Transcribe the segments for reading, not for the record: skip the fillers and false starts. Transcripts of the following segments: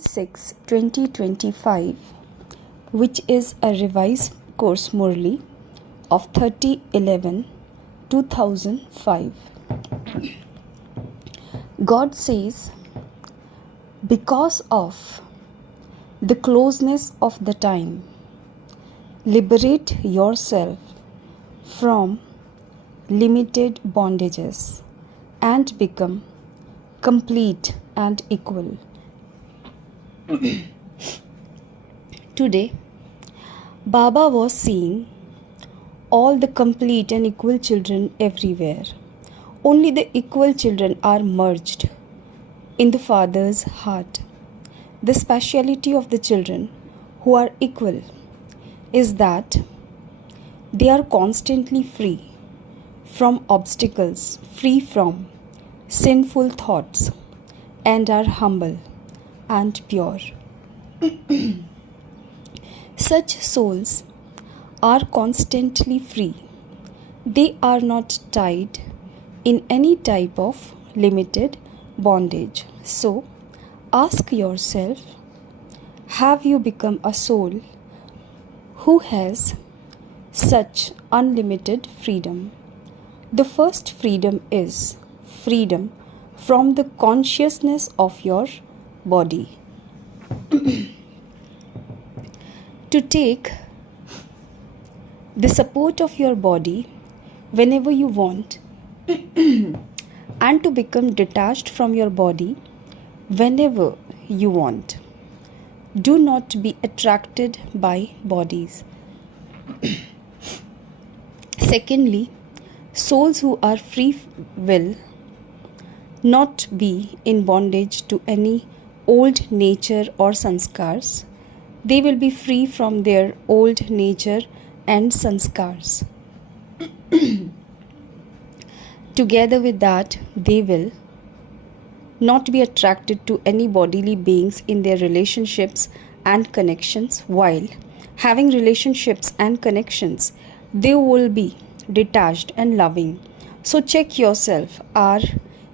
9/6/2025, which is a revised course Murali of 30/11/2005. God says, because of the closeness of the time, liberate yourself from limited bondages and become complete and equal. Today, Baba was seeing all the complete and equal children everywhere. Only the equal children are merged in the Father's heart. The speciality of the children who are equal is that they are constantly free from obstacles, free from sinful thoughts, and are humble and pure. Such souls are constantly free. They are not tied in any type of limited bondage. So, ask yourself, have you become a soul who has such unlimited freedom? The first freedom is freedom from the consciousness of your body. To take the support of your body whenever you want and to become detached from your body whenever you want. Do not be attracted by bodies. Secondly, souls who are free will not be in bondage to any old nature or sanskars. They will be free from their old nature and sanskars. Together with that, they will not be attracted to any bodily beings in their relationships and connections. While having relationships and connections, they will be detached and loving. So check yourself, are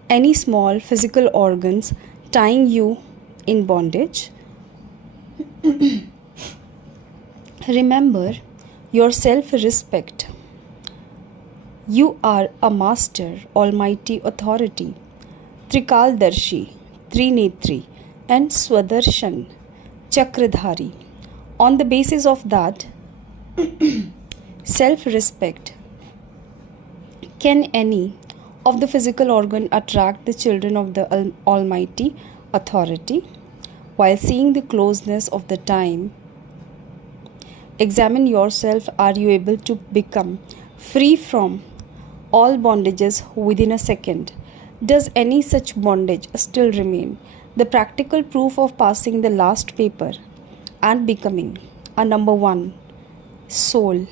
any small physical organs tying you in bondage? Remember your self-respect. You are a master, almighty authority, Trikaldarshi, Trinetri, and Swadarshan Chakradhari. On the basis of that self-respect, can any of the physical organ attract the children of the almighty authority? While seeing the closeness of the time, examine yourself. Are you able to become free from all bondages within a second? Does any such bondage still remain? The practical proof of passing the last paper and becoming a number one soul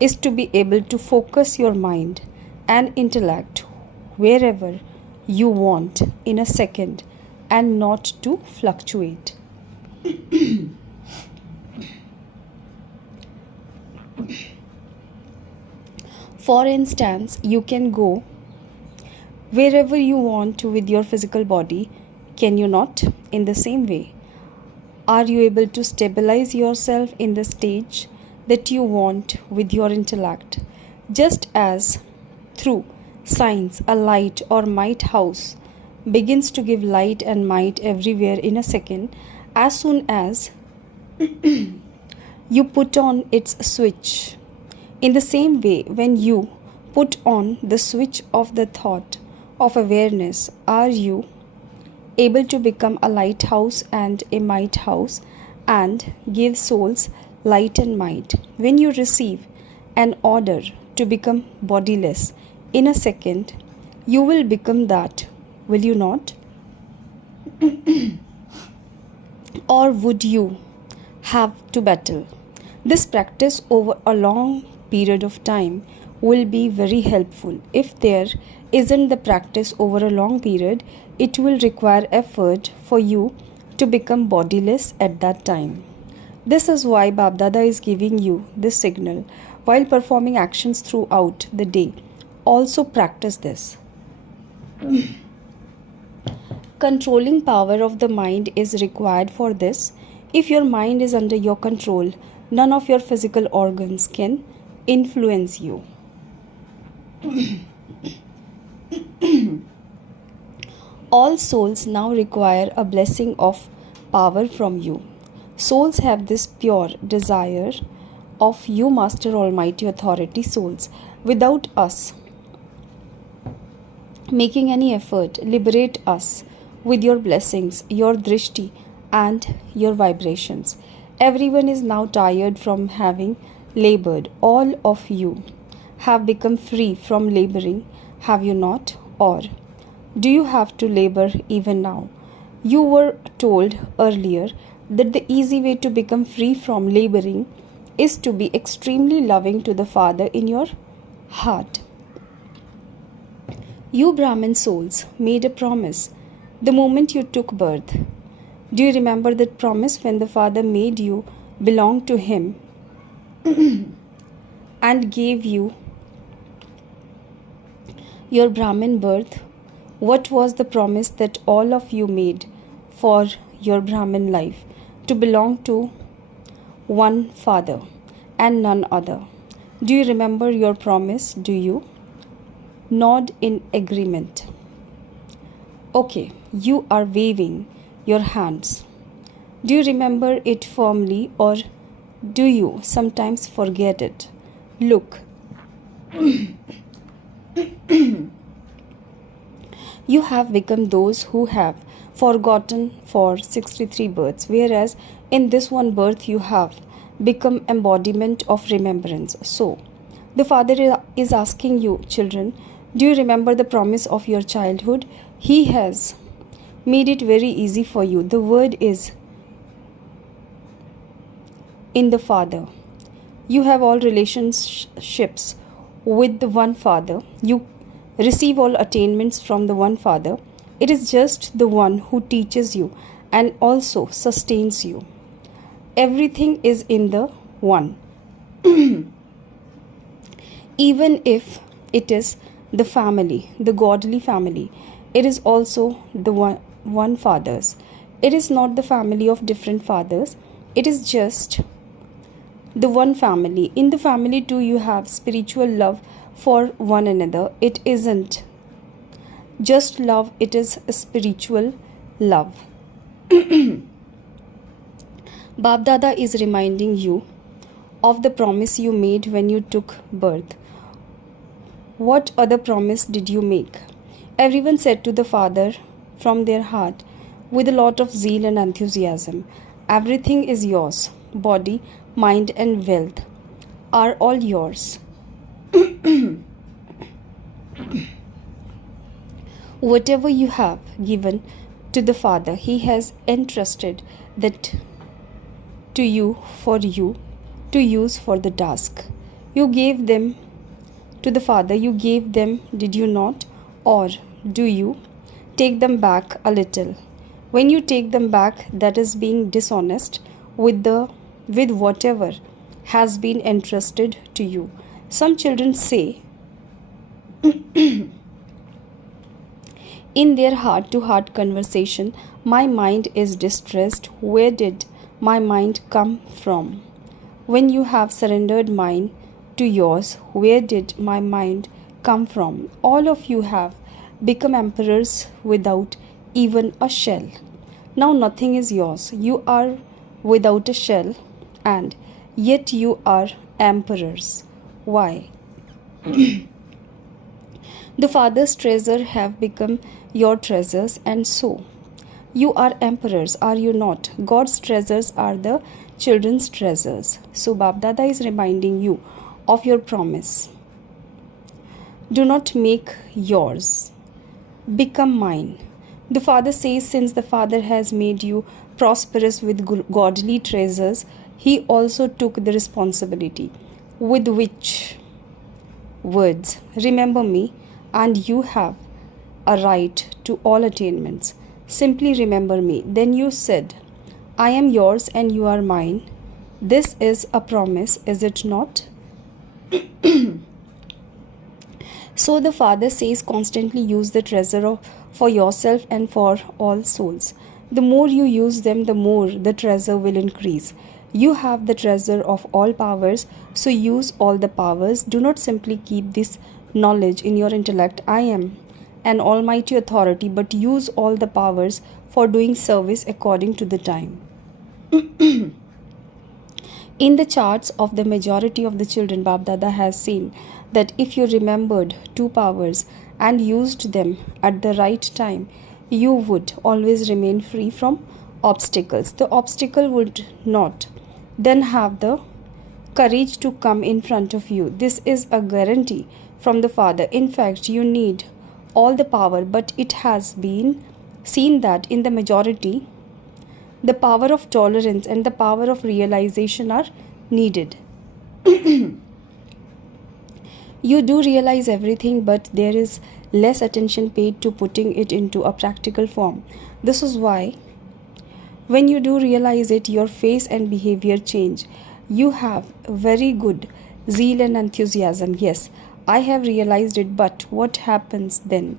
is to be able to focus your mind and intellect wherever you want in a second and not to fluctuate. For instance, you can go wherever you want with your physical body, can you not? In the same way, are you able to stabilize yourself in the stage that you want with your intellect? Just as through science, a light or might house begins to give light and might everywhere in a second, as soon as you put on its switch. In the same way, when you put on the switch of the thought of awareness, are you able to become a lighthouse and a might house and give souls light and might? When you receive an order to become bodiless in a second, you will become that, will you not? Or would you have to battle? This practice over a long period of time will be very helpful. If there isn't the practice over a long period, it will require effort for you to become bodiless at that time. This is why Babdada is giving you this signal while performing actions throughout the day. Also practice this. controlling power of the mind is required for this. If your mind is under your control, none of your physical organs can influence you. All souls now require a blessing of power from you. Souls have this pure desire of you, Master Almighty Authority souls, without us making any effort. Liberate us with your blessings, your drishti, and your vibrations. Everyone is now tired from having labored. All of you have become free from laboring, have you not? Or do you have to labor even now? You were told earlier that the easy way to become free from laboring is to be extremely loving to the Father in your heart. You Brahmin souls made a promise the moment you took birth. Do you remember that promise when the Father made you belong to Him and gave you your Brahmin birth? What was the promise that all of you made for your Brahmin life? To belong to one Father and none other. Do you remember your promise? Do you? Nod in agreement. Okay, you are waving your hands. Do you remember it firmly, or do you sometimes forget it? Look. You have become those who have forgotten for 63 births, whereas in this one birth you have become embodiment of remembrance. So, the Father is asking you, children, do you remember the promise of your childhood? He has made it very easy for you. The word is in the Father. You have all relationships with the one Father. You receive all attainments from the one Father. It is just the one who teaches you and also sustains you. Everything is in the one. Even if it is the family, the godly family, it is also the one fathers. It is not the family of different fathers. It is just the one family. In the family too, you have spiritual love for one another. It isn't just love, it is a spiritual love. Bab Dada is reminding you of the promise you made when you took birth. What other promise did you make? Everyone said to the Father from their heart with a lot of zeal and enthusiasm, everything is yours. Body, mind and wealth are all yours. Whatever you have given to the Father, He has entrusted that to you to use for the task. You gave them to the Father, you gave them, did you not? Or do you take them back a little? When you take them back, that is being dishonest with whatever has been entrusted to you. Some children say in their heart-to-heart conversation, my mind is distressed. Where did my mind come from? When you have surrendered mine to yours, where did my mind come from? All of you have become emperors without even a shell. Now nothing is yours. You are without a shell, and yet you are emperors. Why? The Father's treasure have become your treasures, and so you are emperors, are you not? God's treasures are the children's treasures. So Bab Dada is reminding you of your promise. Do not make yours become mine. The Father says, since the Father has made you prosperous with godly treasures, He also took the responsibility. With which words? Remember me, and you have a right to all attainments. Simply remember me. Then you said, I am yours and you are mine. This is a promise, is it not? So the Father says constantly use the treasure for yourself and for all souls. The more you use them, the more the treasure will increase. You have the treasure of all powers, so use all the powers. Do not simply keep this knowledge in your intellect, I am an almighty authority, but use all the powers for doing service according to the time. In the charts of the majority of the children, Bab Dada has seen that if you remembered two powers and used them at the right time, you would always remain free from obstacles. The obstacle would not then have the courage to come in front of you. This is a guarantee from the Father. In fact, you need all the power, but it has been seen that in the majority, the power of tolerance and the power of realization are needed. You do realize everything, but there is less attention paid to putting it into a practical form. This is why, when you do realize it, your face and behavior change. You have very good zeal and enthusiasm. Yes, I have realized it, but what happens then?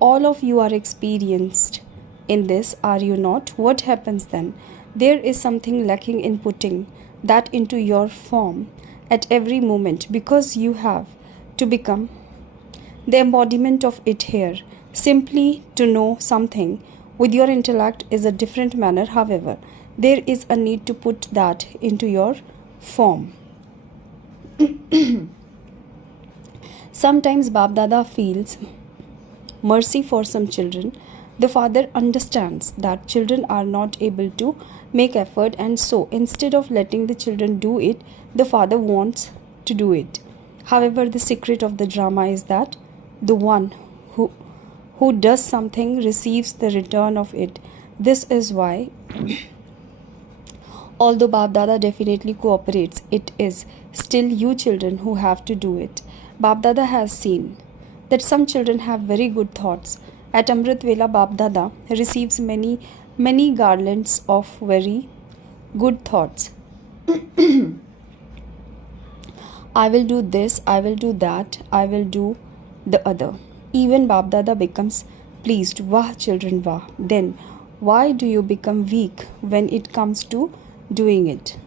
All of you are experienced in this, are you not? What happens then? There is something lacking in putting that into your form at every moment, because you have to become the embodiment of it here. Simply to know something with your intellect is a different manner. However, there is a need to put that into your form. Sometimes Bab Dada feels mercy for some children. The Father understands that children are not able to make effort, and so instead of letting the children do it, the Father wants to do it. However, the secret of the drama is that the one who does something receives the return of it. This is why, although Bab Dada definitely cooperates, it is still you children who have to do it. Bab Dada has seen that some children have very good thoughts. At Amrit Vela, Bab Dada receives many garlands of very good thoughts. I will do this, I will do that, I will do the other. Even Bab Dada becomes pleased. Wah children, wah. Then why do you become weak when it comes to doing it?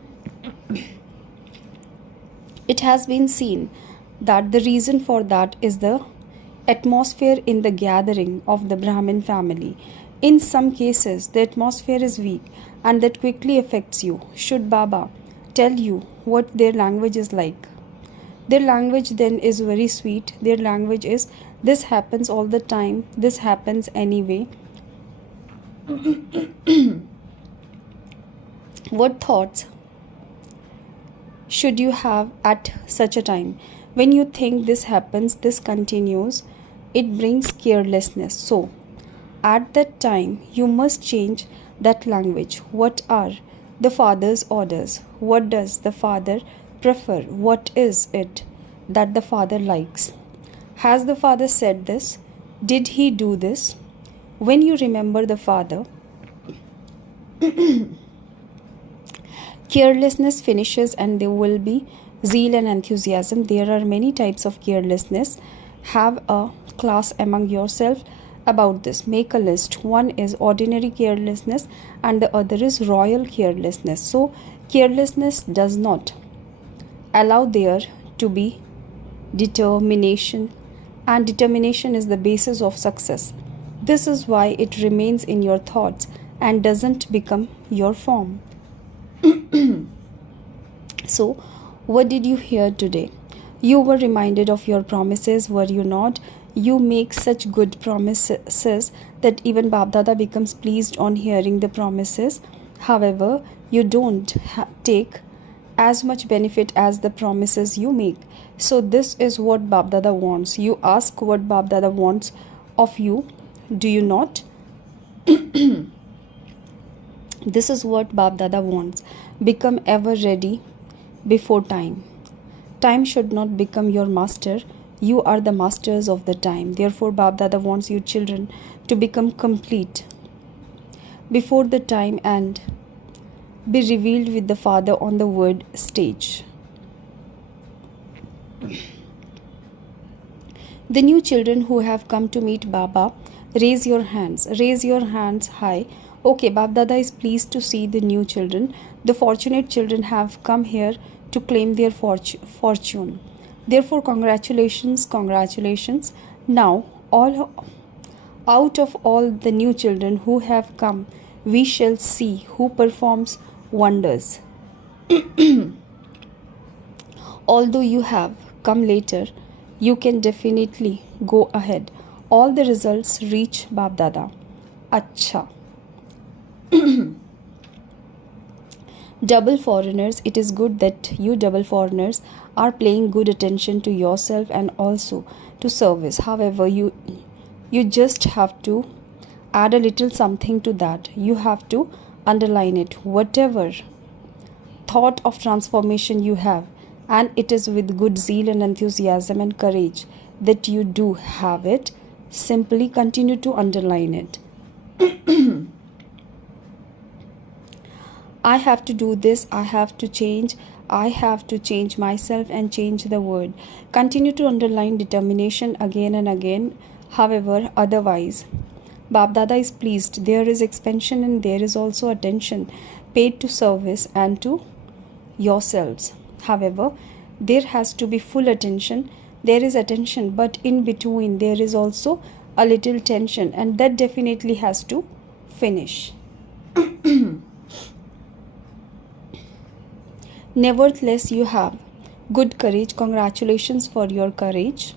It has been seen that the reason for that is the atmosphere in the gathering of the Brahmin family. In some cases, the atmosphere is weak and that quickly affects you. Should Baba tell you what their language is like? Their language then is very sweet. Their language is, this happens all the time, this happens anyway. What thoughts should you have at such a time? When you think this happens, this continues, it brings carelessness. So, at that time, you must change that language. What are the Father's orders? What does the Father prefer? What is it that the Father likes? Has the Father said this? Did He do this? When you remember the Father, carelessness finishes and there will be zeal and enthusiasm. There are many types of carelessness. Have a class among yourself about this. Make a list. One is ordinary carelessness and the other is royal carelessness. So, carelessness does not allow there to be determination, and determination is the basis of success. This is why it remains in your thoughts and doesn't become your form. So, what did you hear today? You were reminded of your promises, were you not? You make such good promises that even Bab Dada becomes pleased on hearing the promises. However, you don't take as much benefit as the promises you make. So this is what Bab Dada wants. You ask what Bab Dada wants of you, do you not? This is what Bab Dada wants. Become ever ready before time. Time should not become your master. You are the masters of the time. Therefore, Bab Dada wants you children to become complete before the time and be revealed with the Father on the word stage. The new children who have come to meet Baba, raise your hands. Raise your hands high. Okay, Bab Dada is pleased to see the new children. The fortunate children have come here to claim their fortune. Therefore, congratulations, congratulations. Now, all out of all the new children who have come, we shall see who performs wonders. Although you have come later, you can definitely go ahead. All the results reach Bab Dada. Acha. Double foreigners, it is good that you double foreigners are paying good attention to yourself and also to service. However, you just have to add a little something to that. You have to underline it. Whatever thought of transformation you have, and it is with good zeal and enthusiasm and courage that you do have it, simply continue to underline it. I have to do this, I have to change myself and change the world. Continue to underline determination again and again. However, otherwise, Bab Dada is pleased. There is expansion and there is also attention paid to service and to yourselves. However, there has to be full attention. There is attention, but in between there is also a little tension, and that definitely has to finish. Nevertheless, you have good courage. Congratulations for your courage.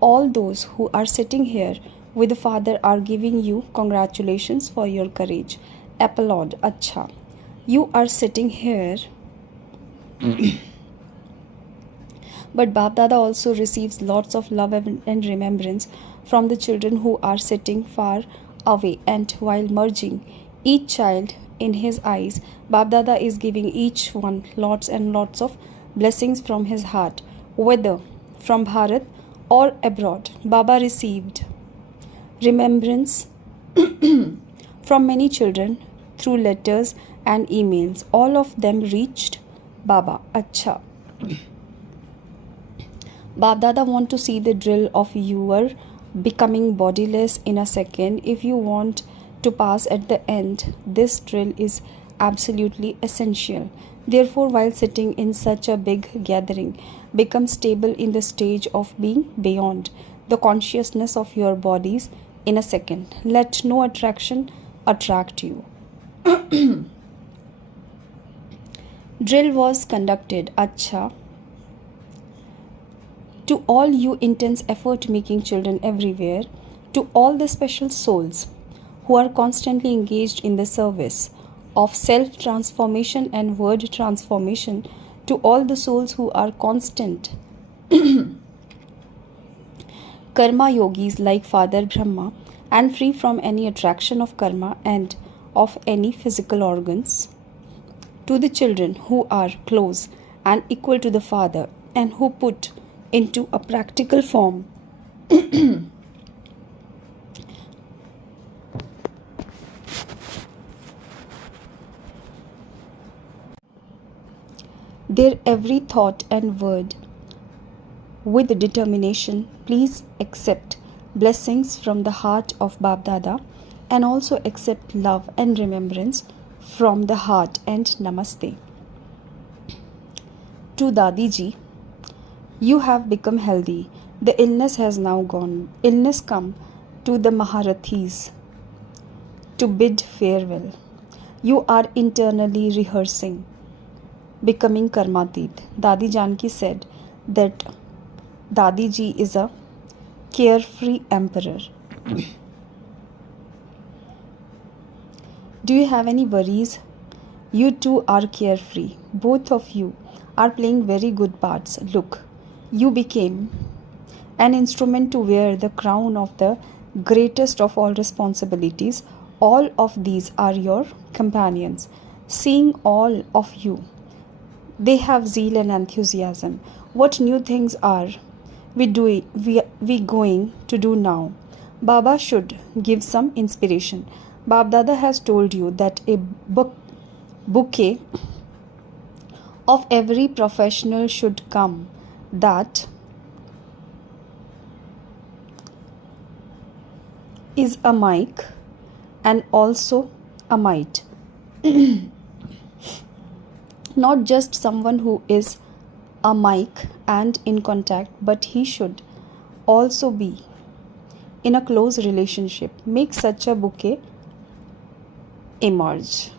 All those who are sitting here with the Father are giving you congratulations for your courage. Applaud. Acha. You are sitting here. But Bab Dada also receives lots of love and remembrance from the children who are sitting far away, and while merging each child in his eyes, Bab Dada is giving each one lots and lots of blessings from his heart, whether from Bharat or abroad. Baba received remembrance from many children through letters and emails. All of them reached Baba. Acha. Bab Dada want to see the drill of your becoming bodiless in a second. If you want to pass at the end, this drill is absolutely essential. Therefore, while sitting in such a big gathering, become stable in the stage of being beyond the consciousness of your bodies in a second. Let no attraction attract you. Drill was conducted. Acha. To all you intense effort making children everywhere, to all the special souls who are constantly engaged in the service of self transformation and word transformation, to all the souls who are constant karma yogis like Father Brahma and free from any attraction of karma and of any physical organs, to the children who are close and equal to the Father and who put into a practical form their every thought and word with determination, please accept blessings from the heart of Bab Dada and also accept love and remembrance from the heart and namaste. To Dadi Ji, you have become healthy. The illness has now gone. Illness come to the Maharathis to bid farewell. You are internally rehearsing becoming karmatit. Dadi Janki said that Dadi Ji is a carefree emperor. Do you have any worries? You two are carefree. Both of you are playing very good parts. Look, you became an instrument to wear the crown of the greatest of all responsibilities. All of these are your companions. Seeing all of you, they have zeal and enthusiasm. What new things are we going to do now? Baba should give some inspiration. Bab Dada has told you that a bouquet of every professional should come. That is a mic and also a might. Not just someone who is a mic and in contact, but he should also be in a close relationship. Make such a bouquet emerge.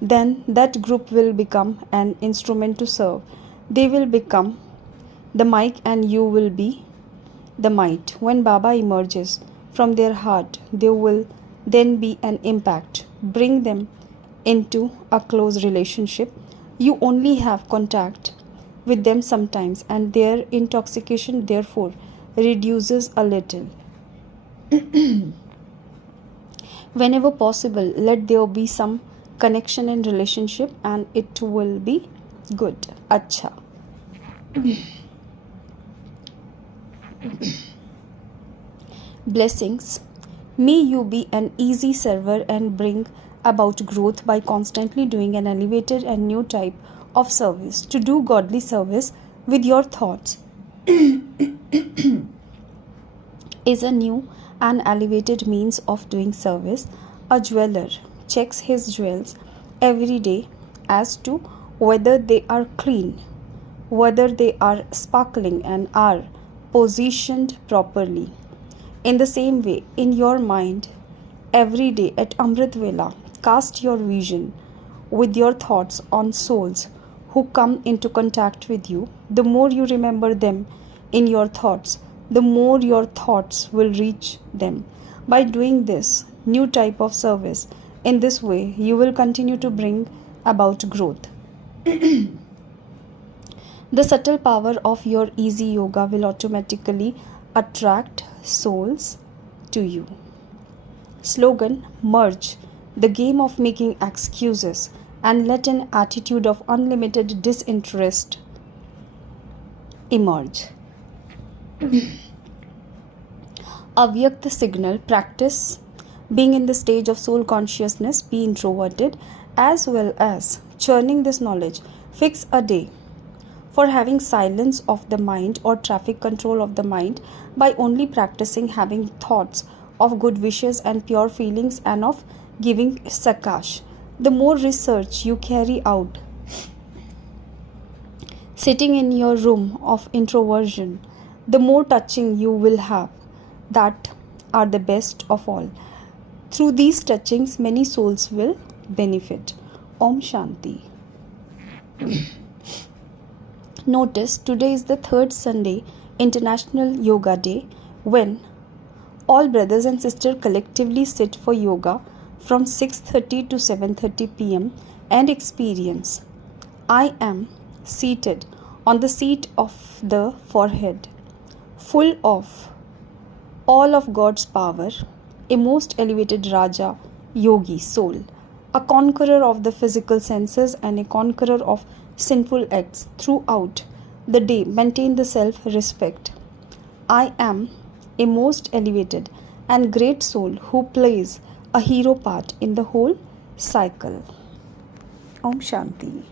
Then that group will become an instrument to serve. They will become the mic and you will be the might. When Baba emerges from their heart, there will then be an impact. Bring them into a close relationship. You only have contact with them sometimes, and their intoxication therefore reduces a little. Whenever possible, let there be some connection in relationship and it will be good. Acha. Blessings. May you be an easy server and bring about growth by constantly doing an elevated and new type of service. To do godly service with your thoughts is a new and elevated means of doing service. A jeweler checks his jewels every day as to whether they are clean, whether they are sparkling and are positioned properly. In the same way, in your mind, every day at Amrit Vela, cast your vision with your thoughts on souls who come into contact with you. The more you remember them in your thoughts, the more your thoughts will reach them. By doing this new type of service, in this way, you will continue to bring about growth. The subtle power of your easy yoga will automatically attract souls to you. Slogan: merge the game of making excuses and let an attitude of unlimited disinterest emerge. Avyakt signal: practice being in the stage of soul consciousness, be introverted as well as churning this knowledge. Fix a day for having silence of the mind or traffic control of the mind by only practicing having thoughts of good wishes and pure feelings and of giving sakash. The more research you carry out sitting in your room of introversion, the more touching you will have that are the best of all. Through these touchings, many souls will benefit. Om Shanti. Notice today is the third Sunday, International Yoga Day, when all brothers and sisters collectively sit for yoga from 6:30 to 7:30 p.m. and experience. I am seated on the seat of the forehead, full of all of God's power, a most elevated Raja, Yogi soul, a conqueror of the physical senses and a conqueror of sinful acts. Throughout the day, maintain the self-respect. I am a most elevated and great soul who plays a hero part in the whole cycle. Om Shanti.